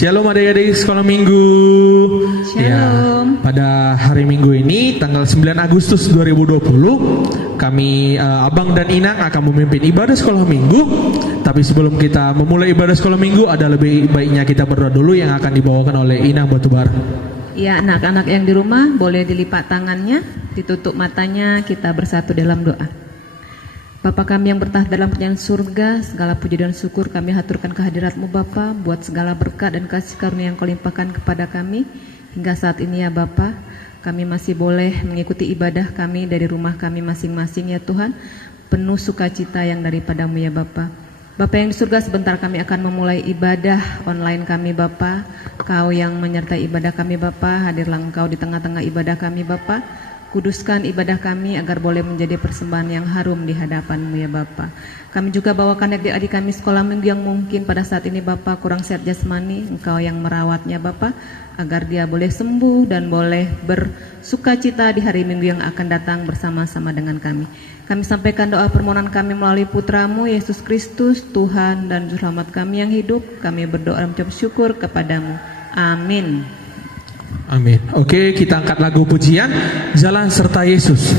Shalom adik-adik sekolah minggu. Shalom. Ya, pada hari minggu ini tanggal 9 Agustus 2020 kami Abang dan Inang akan memimpin ibadah sekolah minggu. Tapi sebelum kita memulai ibadah sekolah minggu, ada lebih baiknya kita berdoa dulu yang akan dibawakan oleh Inang Batubar. Ya, anak-anak yang di rumah boleh dilipat tangannya, ditutup matanya, kita bersatu dalam doa. Bapa kami yang bertahta dalam kerajaan surga, segala puji dan syukur kami haturkan kehadirat-Mu Bapa, buat segala berkat dan kasih karunia yang Kau limpahkan kepada kami hingga saat ini ya Bapa. Kami masih boleh mengikuti ibadah kami dari rumah kami masing-masing ya Tuhan, penuh sukacita yang daripada-Mu ya Bapa. Bapa yang di surga, sebentar kami akan memulai ibadah online kami Bapa. Kau yang menyertai ibadah kami Bapa, hadirlah Engkau di tengah-tengah ibadah kami Bapa. Kuduskan ibadah kami agar boleh menjadi persembahan yang harum di hadapan-Mu ya Bapa. Kami juga bawakan adik-adik kami sekolah minggu yang mungkin pada saat ini Bapa kurang sehat jasmani, Engkau yang merawatnya Bapa, agar dia boleh sembuh dan boleh bersukacita di hari minggu yang akan datang bersama-sama dengan kami. Kami sampaikan doa permohonan kami melalui Putra-Mu Yesus Kristus, Tuhan dan Juru Selamat kami yang hidup. Kami berdoa dan mengucap syukur kepada-Mu. Amin. Amin. Oke, kita angkat lagu pujian Jalan Serta Yesus.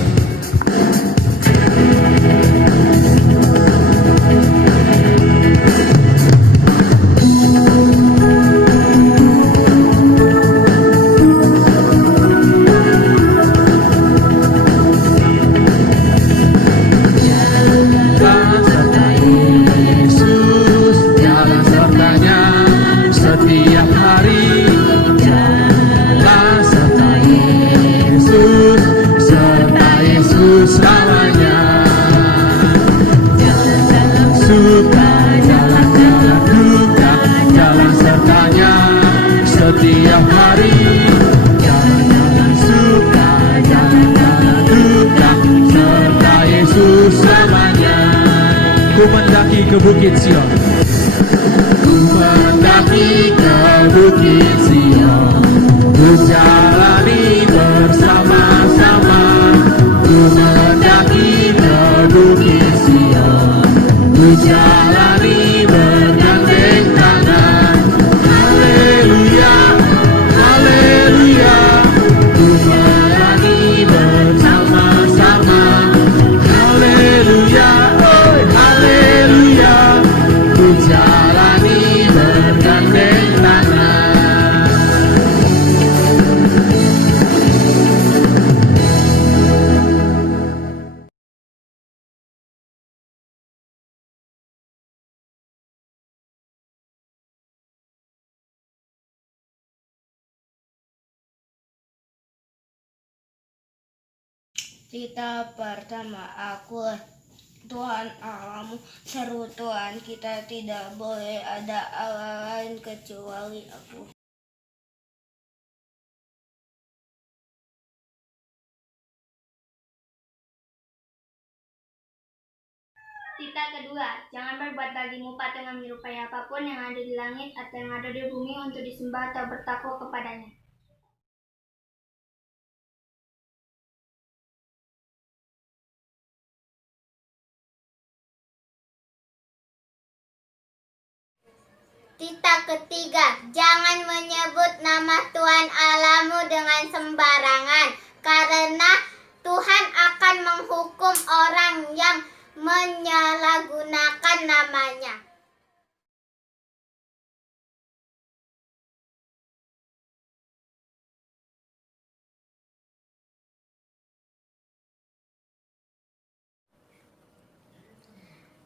Setiap hari jalan-jalan suka, jalan-jalan duka, serta Yesus selamanya. Ku mendaki ke Bukit Sion, ku mendaki ke Bukit Sion, ku jalani bersama-sama. Ku mendaki ke Bukit Sion, ku jalani bergandeng tangan. Haleluya, haleluya, ku jalani bersama-sama. Haleluya, oh haleluya, ku jalani bergandeng tangan. Cerita pertama, aku Tuhan Allahmu, seru Tuhan kita, tidak boleh ada Allah lain kecuali aku. Cerita kedua, jangan berbuat bagimu patung yang menyerupai apapun yang ada di langit atau yang ada di bumi untuk disembah atau bertakwa kepadanya. Cerita ketiga, jangan menyebut nama Tuhan Allahmu dengan sembarangan. karena Tuhan akan menghukum orang yang menyalahgunakan namanya.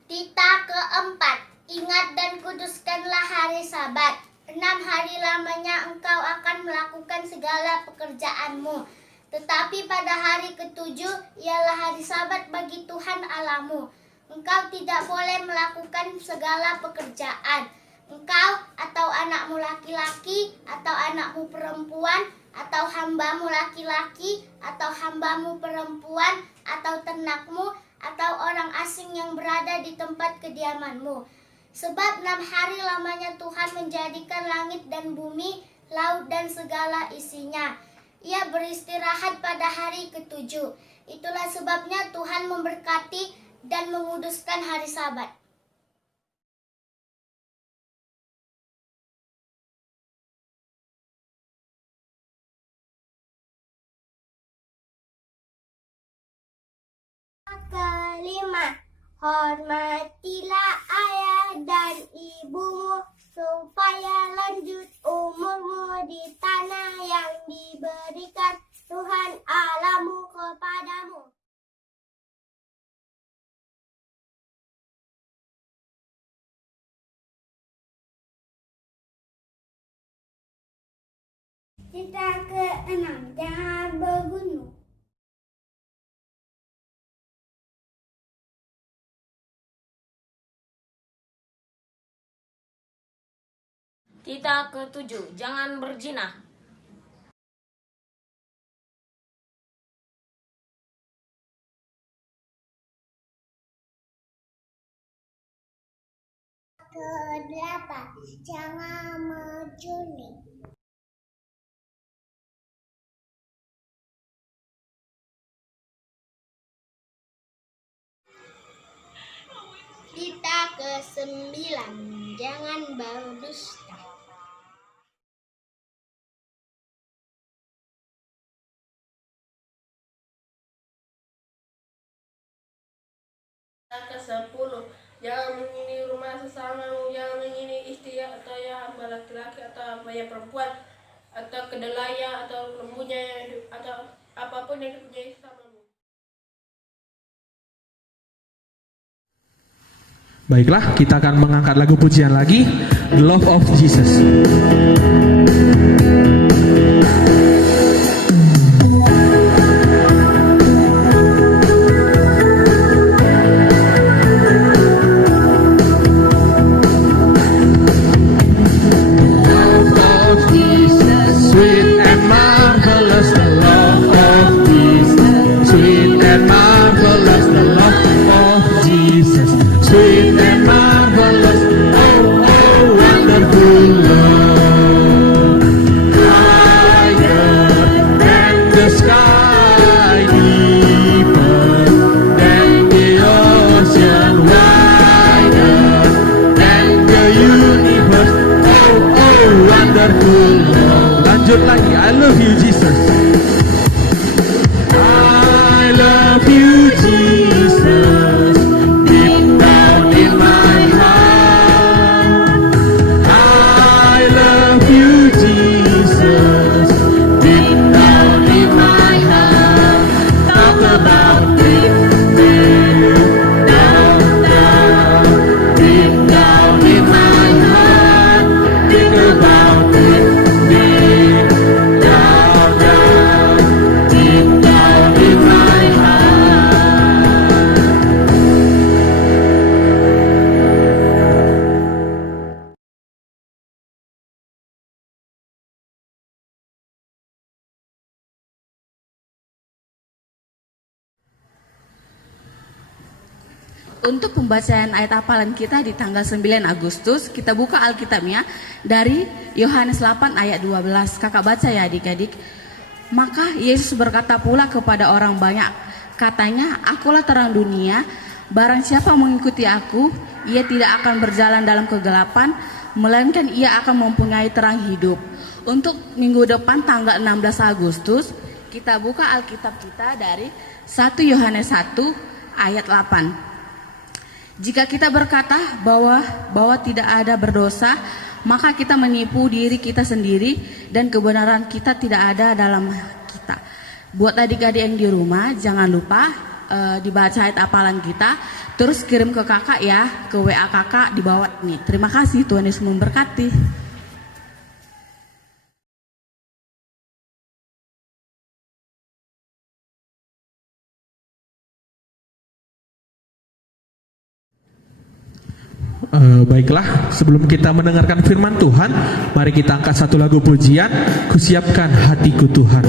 Tita keempat, ingat dan kuduskanlah hari Sabat. 6 hari lamanya engkau akan melakukan segala pekerjaanmu. Tetapi pada hari ketujuh ialah hari Sabat bagi Tuhan Allahmu. Engkau tidak boleh melakukan segala pekerjaan. Engkau atau anakmu laki-laki atau anakmu perempuan atau hambamu laki-laki atau hambamu perempuan atau ternakmu atau orang asing yang berada di tempat kediamanmu. Sebab 6 hari lamanya Tuhan menjadikan langit dan bumi, laut dan segala isinya. Ia beristirahat pada hari ketujuh. Itulah sebabnya Tuhan memberkati dan menguduskan hari Sabat. Kelima, hormatilah ayah dan ibumu supaya lanjut umurmu di tanah yang diberikan Tuhan Allahmu kepadamu. Tita keenam, jangan bergunung. Tita ketujuh, jangan berzina. Kedelapan, jangan mencuri. Tita kesembilan, jangan berdusta. Ke-10, jangan mengini rumah sesamamu, jangan mengini istri atau ya hamba laki-laki atau hamba ya perempuan atau kedelai atau lembunya atau apapun yang dipunyai sesamamu. Baiklah, kita akan mengangkat lagu pujian lagi, The Love of Jesus. Sweet and marvelous, the love of Jesus. Sweet and marvelous, the love of Jesus. Sweet and marvelous, oh, oh, wonderful love. Higher than the sky, deeper than the ocean, wider than the universe, oh, oh, wonderful love. Lanjut lagi, I love you Jesus. I love you Jesus. Deep down in my heart. I love you Jesus. Deep down in my heart. Talk about deep, deep down, down. Deep down in my heart. Think about it. Deep down, down. Deep down in my heart. Untuk pembacaan ayat hafalan kita di tanggal 9 Agustus, kita buka Alkitabnya dari Yohanes 8 ayat 12. Kakak baca ya adik-adik. Maka Yesus berkata pula kepada orang banyak, katanya, akulah terang dunia, barang siapa mengikuti aku, ia tidak akan berjalan dalam kegelapan, melainkan ia akan mempunyai terang hidup. Untuk minggu depan tanggal 16 Agustus, Kita buka Alkitab kita dari 1 Yohanes 1 ayat 8. Jika kita berkata bahwa tidak ada berdosa, maka kita menipu diri kita sendiri dan kebenaran kita tidak ada dalam kita. Buat adik-adik yang di rumah, jangan lupa dibaca ayat hafalan kita, terus kirim ke kakak ya, ke WA kakak di bawah ini. Terima kasih, Tuhan Yesus memberkati. Baiklah, sebelum kita mendengarkan firman Tuhan, mari kita angkat satu lagu pujian, Kusiapkan Hatiku Tuhan.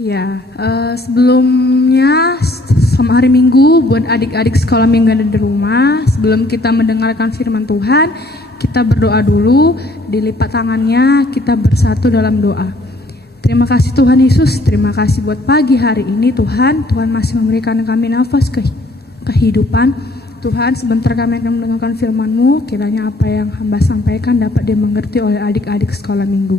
Ya, sebelumnya sama hari Minggu buat adik-adik sekolah minggu ada di rumah, sebelum kita mendengarkan firman Tuhan, kita berdoa dulu, dilipat tangannya, kita bersatu dalam doa. Terima kasih Tuhan Yesus, terima kasih buat pagi hari ini Tuhan, Tuhan masih memberikan kami nafas kehidupan. Tuhan, sebentar kami akan mendengarkan firman-Mu, kiranya apa yang hamba sampaikan dapat dimengerti oleh adik-adik sekolah minggu.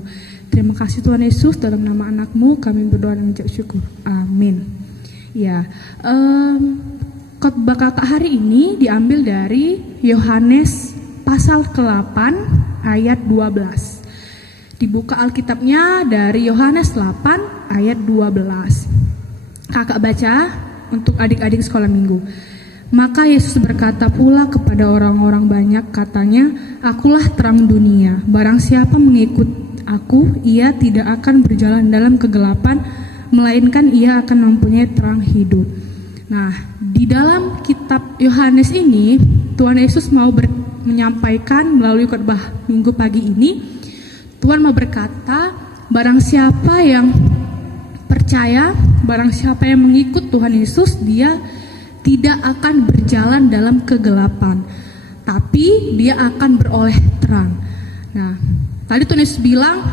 Terima kasih Tuhan Yesus, dalam nama anak-Mu kami berdoa dan mengucap syukur. Amin. Ya, khotbah kakak hari ini diambil dari Yohanes pasal ke-8 ayat 12. Dibuka Alkitabnya dari Yohanes 8 ayat 12. Kakak baca untuk adik-adik sekolah minggu. Maka Yesus berkata pula kepada orang-orang banyak, katanya, "Akulah terang dunia. Barang siapa mengikut aku, ia tidak akan berjalan dalam kegelapan, melainkan ia akan mempunyai terang hidup." Nah, di dalam kitab Yohanes ini, Tuhan Yesus mau menyampaikan melalui khotbah Minggu pagi ini, Tuhan mau berkata, barang siapa yang percaya, barang siapa yang mengikut Tuhan Yesus, dia tidak akan berjalan dalam kegelapan, tapi dia akan beroleh terang. Nah, tadi Tuhan Yesus bilang,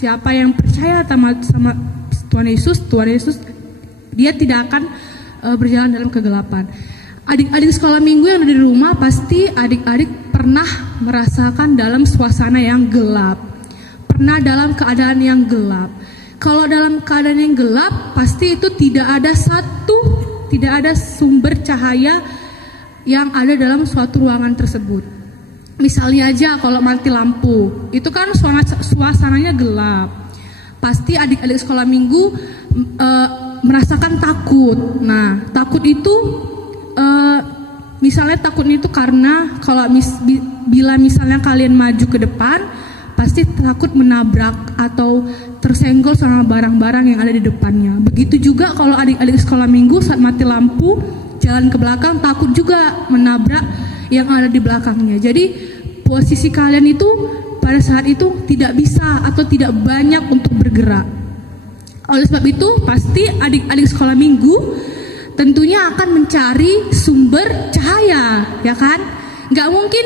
siapa yang percaya sama Tuhan Yesus, dia tidak akan berjalan dalam kegelapan. Adik-adik sekolah minggu yang ada di rumah, pasti adik-adik pernah merasakan dalam suasana yang gelap, pernah dalam keadaan yang gelap. Kalau dalam keadaan yang gelap, pasti itu tidak ada sumber cahaya yang ada dalam suatu ruangan tersebut. Misalnya aja kalau mati lampu, itu kan suasananya gelap. Pasti adik-adik sekolah minggu merasakan takut. Nah, takut itu misalnya takutnya itu karena kalau bila misalnya kalian maju ke depan, pasti takut menabrak atau tersenggol sama barang-barang yang ada di depannya. Begitu juga kalau adik-adik sekolah minggu saat mati lampu, jalan ke belakang, takut juga menabrak yang ada di belakangnya. Jadi posisi kalian itu pada saat itu tidak bisa atau tidak banyak untuk bergerak. Oleh sebab itu, pasti adik-adik sekolah minggu tentunya akan mencari sumber cahaya, ya kan? Gak mungkin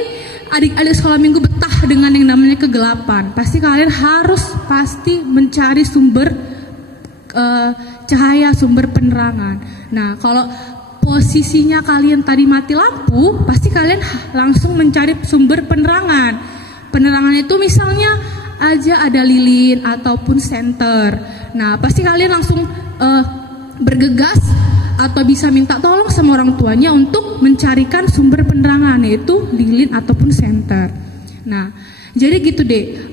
adik-adik sekolah minggu betah dengan yang namanya kegelapan. Pasti kalian harus mencari sumber cahaya, sumber penerangan. Nah, kalau posisinya kalian tadi mati lampu, pasti kalian langsung mencari sumber penerangan. Penerangan itu misalnya aja ada lilin ataupun senter. Nah, pasti kalian langsung bergegas atau bisa minta tolong sama orang tuanya untuk mencarikan sumber penerangan, yaitu lilin ataupun senter. Nah, jadi gitu deh.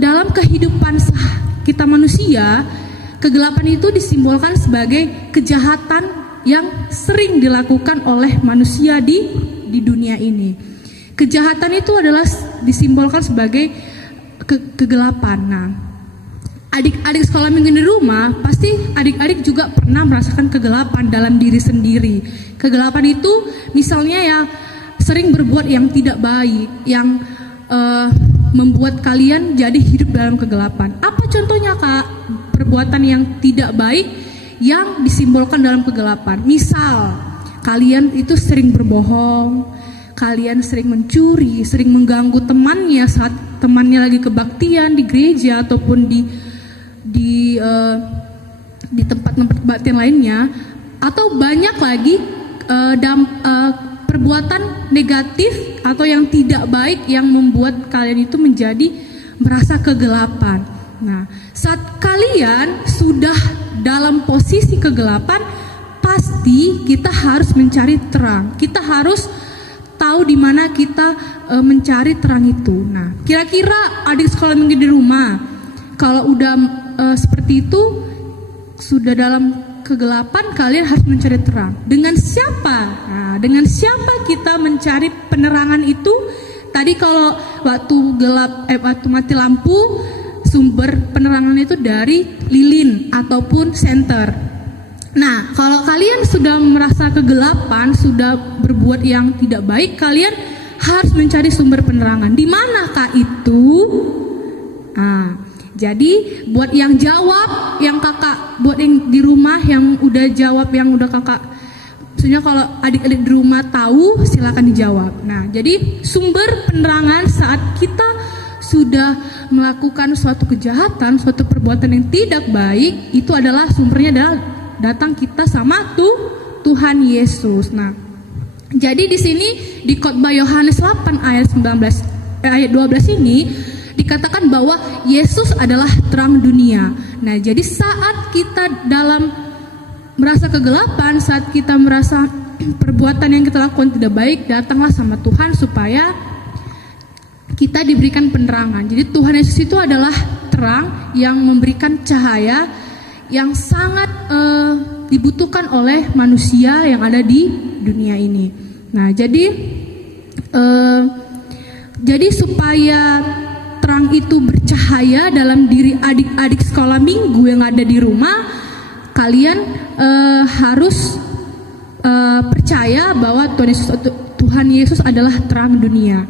Dalam kehidupan kita manusia, kegelapan itu disimbolkan sebagai kejahatan yang sering dilakukan oleh manusia di dunia ini. Kejahatan itu adalah disimbolkan sebagai kegelapan. Nah, adik-adik sekolah minggu di rumah, pasti adik-adik juga pernah merasakan kegelapan dalam diri sendiri. Kegelapan itu misalnya ya sering berbuat yang tidak baik, yang membuat kalian jadi hidup dalam kegelapan. Apa contohnya, Kak? Perbuatan yang tidak baik yang disimbolkan dalam kegelapan. Misal, kalian itu sering berbohong, kalian sering mencuri, sering mengganggu temannya saat temannya lagi kebaktian di gereja ataupun di tempat-tempat kebaktian lainnya, atau banyak lagi perbuatan negatif atau yang tidak baik yang membuat kalian itu menjadi merasa kegelapan. Nah, saat kalian sudah dalam posisi kegelapan, pasti kita harus mencari terang. Kita harus tahu di mana kita mencari terang itu. Nah, kira-kira adik sekolah minggu di rumah, kalau udah seperti itu, sudah dalam kegelapan, kalian harus mencari terang. Dengan siapa? Nah, dengan siapa kita mencari penerangan itu? Tadi kalau waktu mati lampu, sumber penerangan itu dari lilin ataupun senter. Nah, kalau kalian sudah merasa kegelapan, sudah berbuat yang tidak baik, kalian harus mencari sumber penerangan. Di manakah itu? Nah, jadi buat yang jawab, yang kakak, buat yang di rumah yang udah jawab, yang udah kakak, maksudnya kalau adik-adik di rumah tahu, silakan dijawab. Nah, jadi sumber penerangan saat kita sudah melakukan suatu kejahatan, suatu perbuatan yang tidak baik, itu adalah sumbernya adalah datang kita sama Tuhan Yesus. Nah, jadi di sini di khotbah Yohanes 8 ayat 12 ini dikatakan bahwa Yesus adalah terang dunia. Nah, jadi saat kita dalam merasa kegelapan, saat kita merasa perbuatan yang kita lakukan tidak baik, datanglah sama Tuhan supaya kita diberikan penerangan. Jadi Tuhan Yesus itu adalah terang yang memberikan cahaya yang sangat dibutuhkan oleh manusia yang ada di dunia ini. Nah, jadi supaya terang itu bercahaya dalam diri adik-adik sekolah minggu yang ada di rumah, kalian harus percaya bahwa Tuhan Yesus adalah terang dunia.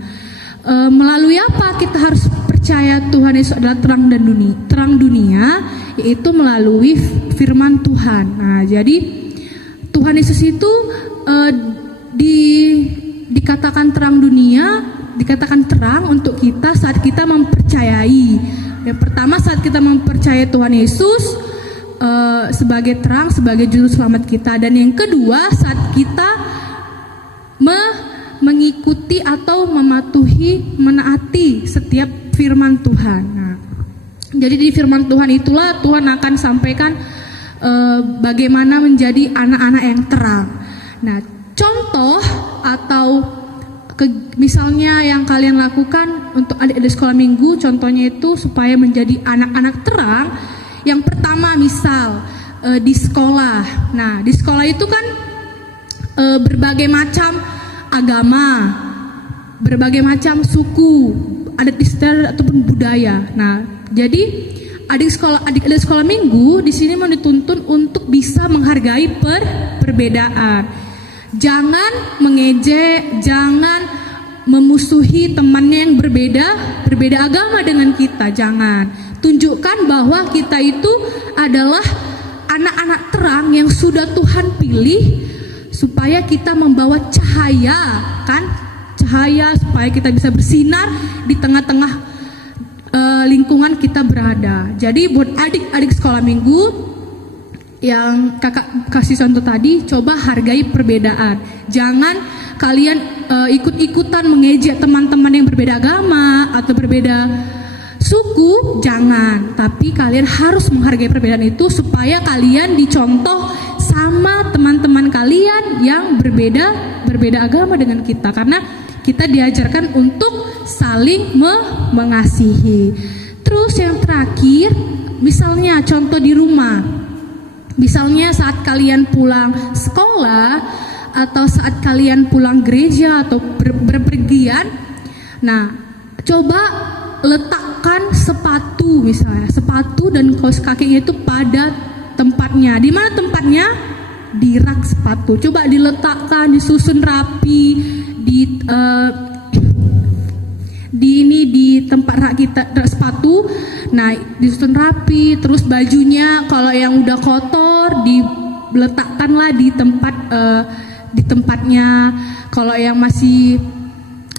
Melalui apa kita harus percaya Tuhan Yesus adalah terang dunia, yaitu melalui firman Tuhan. Nah, jadi Tuhan Yesus itu dikatakan terang dunia, dikatakan terang untuk kita saat kita mempercayai. Yang pertama, saat kita mempercayai Tuhan Yesus sebagai terang, sebagai juru selamat kita. Dan yang kedua, saat kita mengikuti atau mematuhi, menaati setiap firman Tuhan. Nah, jadi di firman Tuhan itulah Tuhan akan sampaikan bagaimana menjadi anak-anak yang terang. Nah, contoh atau misalnya yang kalian lakukan untuk adik-adik sekolah minggu, contohnya itu supaya menjadi anak-anak terang. Yang pertama, misal di sekolah. Nah, di sekolah itu kan berbagai macam agama, berbagai macam suku, adat istiadat ataupun budaya. Nah, jadi adik-adik sekolah minggu di sini mau dituntun untuk bisa menghargai perbedaan. Jangan mengejek, jangan memusuhi temannya yang berbeda agama dengan kita. Jangan. Tunjukkan bahwa kita itu adalah anak-anak terang yang sudah Tuhan pilih supaya kita membawa cahaya, kan? Cahaya supaya kita bisa bersinar di tengah-tengah lingkungan kita berada. Jadi buat adik-adik sekolah minggu yang kakak kasih contoh tadi, coba hargai perbedaan. Jangan kalian ikut-ikutan mengejek teman-teman yang berbeda agama atau berbeda suku, jangan. Tapi kalian harus menghargai perbedaan itu supaya kalian dicontoh sama teman-teman kalian yang berbeda agama dengan kita, karena kita diajarkan untuk saling mengasihi. Terus yang terakhir, misalnya contoh di rumah. Misalnya saat kalian pulang sekolah atau saat kalian pulang gereja atau berpergian, nah coba letakkan sepatu, misalnya sepatu dan kaos kakinya itu pada tempatnya. Di mana tempatnya? Di rak sepatu. Coba diletakkan, disusun rapi di tempat rak sepatu. Nah, disusun rapi. Terus bajunya kalau yang udah kotor diletakkanlah di tempatnya. Kalau yang masih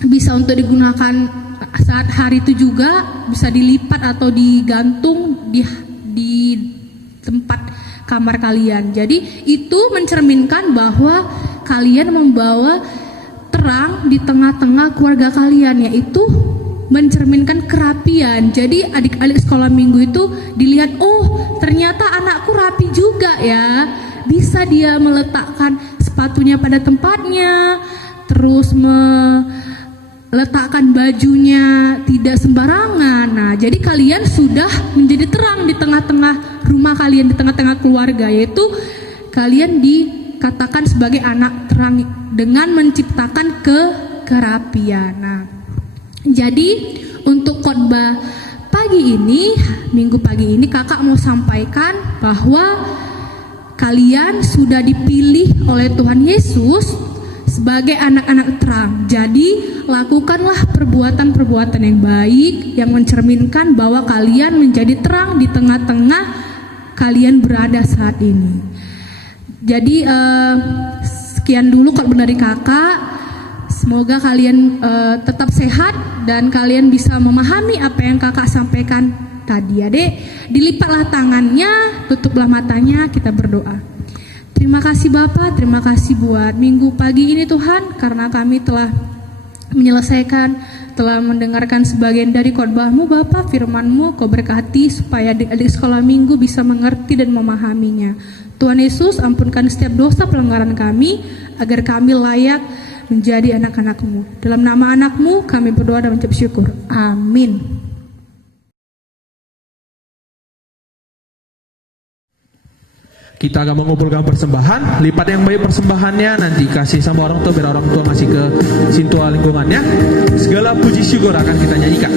bisa untuk digunakan saat hari itu juga bisa dilipat atau digantung di tempat kamar kalian. Jadi itu mencerminkan bahwa kalian membawa terang di tengah-tengah keluarga kalian, yaitu mencerminkan kerapian. Jadi adik-adik sekolah minggu itu dilihat, oh ternyata anakku rapi juga ya. Bisa dia meletakkan sepatunya pada tempatnya, terus meletakkan bajunya tidak sembarangan. Nah, jadi kalian sudah menjadi terang di tengah-tengah rumah kalian, di tengah-tengah keluarga, yaitu kalian dikatakan sebagai anak terang dengan menciptakan kerapian. Nah, jadi untuk khotbah pagi ini, minggu pagi ini, kakak mau sampaikan bahwa kalian sudah dipilih oleh Tuhan Yesus sebagai anak-anak terang. Jadi lakukanlah perbuatan-perbuatan yang baik yang mencerminkan bahwa kalian menjadi terang di tengah-tengah kalian berada saat ini. Jadi sekian dulu khotbah dari kakak. Semoga kalian tetap sehat dan kalian bisa memahami apa yang kakak sampaikan tadi. Adek, dilipatlah tangannya, tutuplah matanya, kita berdoa. Terima kasih Bapak, terima kasih buat minggu pagi ini Tuhan, karena kami telah menyelesaikan, telah mendengarkan sebagian dari khotbah-Mu Bapak, firman-Mu, Kau berkati supaya adik-adik sekolah minggu bisa mengerti dan memahaminya. Tuhan Yesus, ampunkan setiap dosa pelanggaran kami, agar kami layak menjadi anak-anak-Mu. Dalam nama anak-Mu kami berdoa dan mengucap syukur. Amin. kita akan mengumpulkan persembahan, lipat yang baik persembahannya, nanti kasih sama orang tua biar orang tua ngasih ke sintua lingkungannya. Segala puji syukur akan kita nyanyikan.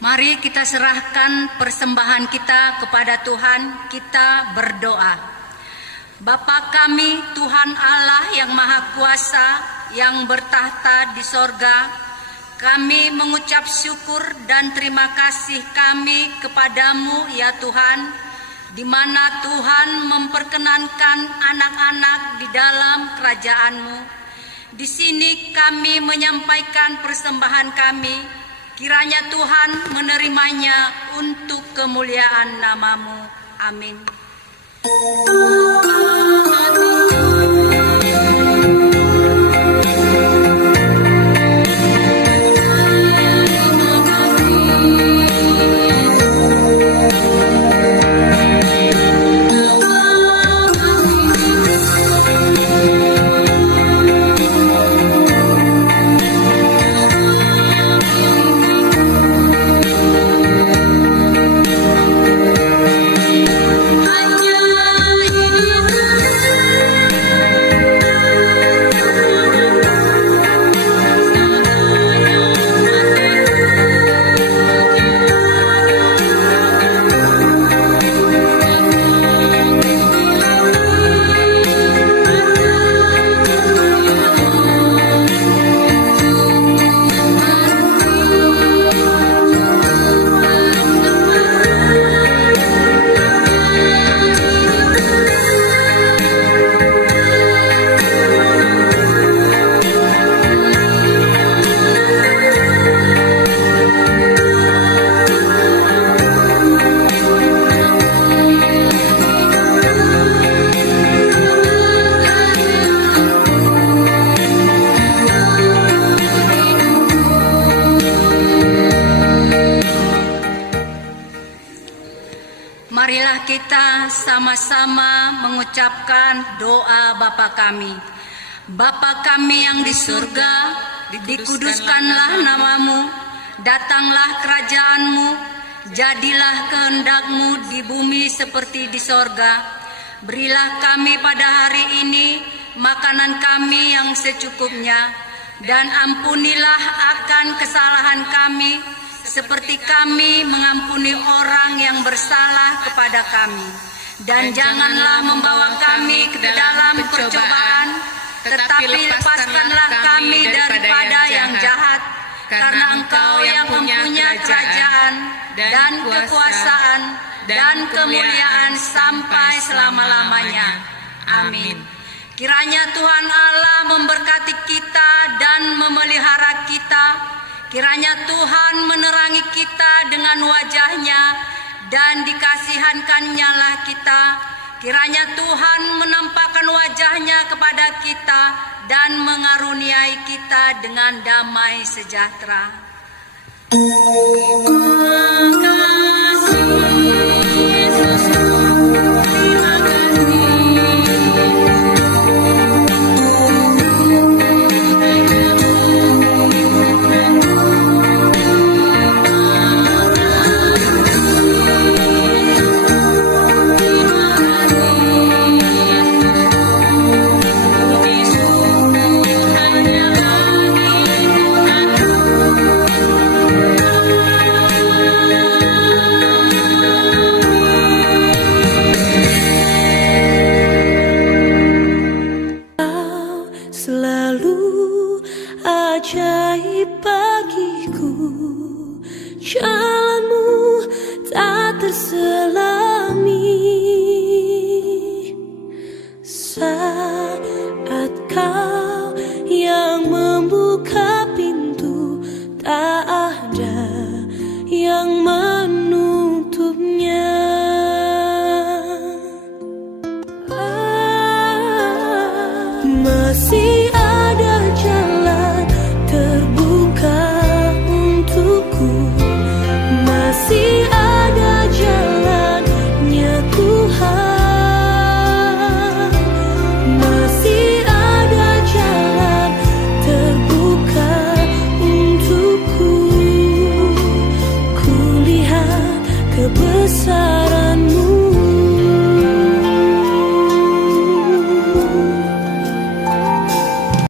Mari kita serahkan persembahan kita kepada Tuhan, kita berdoa. Bapa kami, Tuhan Allah yang Maha Kuasa, yang bertahta di sorga, kami mengucap syukur dan terima kasih kami kepadamu ya Tuhan, di mana Tuhan memperkenankan anak-anak di dalam kerajaan-Mu. Di sini kami menyampaikan persembahan kami, kiranya Tuhan menerimanya untuk kemuliaan nama-Mu. Amin. Hanya ini bersama-sama mengucapkan doa Bapa kami. Bapa kami yang di surga, dikuduskanlah namamu, datanglah kerajaanmu, jadilah kehendak-Mu di bumi seperti di sorga. Berilah kami pada hari ini makanan kami yang secukupnya, dan ampunilah akan kesalahan kami, seperti kami mengampuni orang yang bersalah kepada kami. Dan janganlah membawa kami ke dalam percobaan, tetapi lepaskanlah kami daripada yang jahat, karena Engkau yang mempunyai kerajaan dan kekuasaan dan kemuliaan sampai selama-lamanya. Amin. Kiranya Tuhan Allah memberkati kita dan memelihara kita. Kiranya Tuhan menerangi kita dengan wajah-Nya dan dikasihankan-Nya lah kita. Kiranya Tuhan menampakkan wajah-Nya kepada kita dan mengaruniai kita dengan damai sejahtera. ajaib bagiku, jalanmu tak terselami saat kau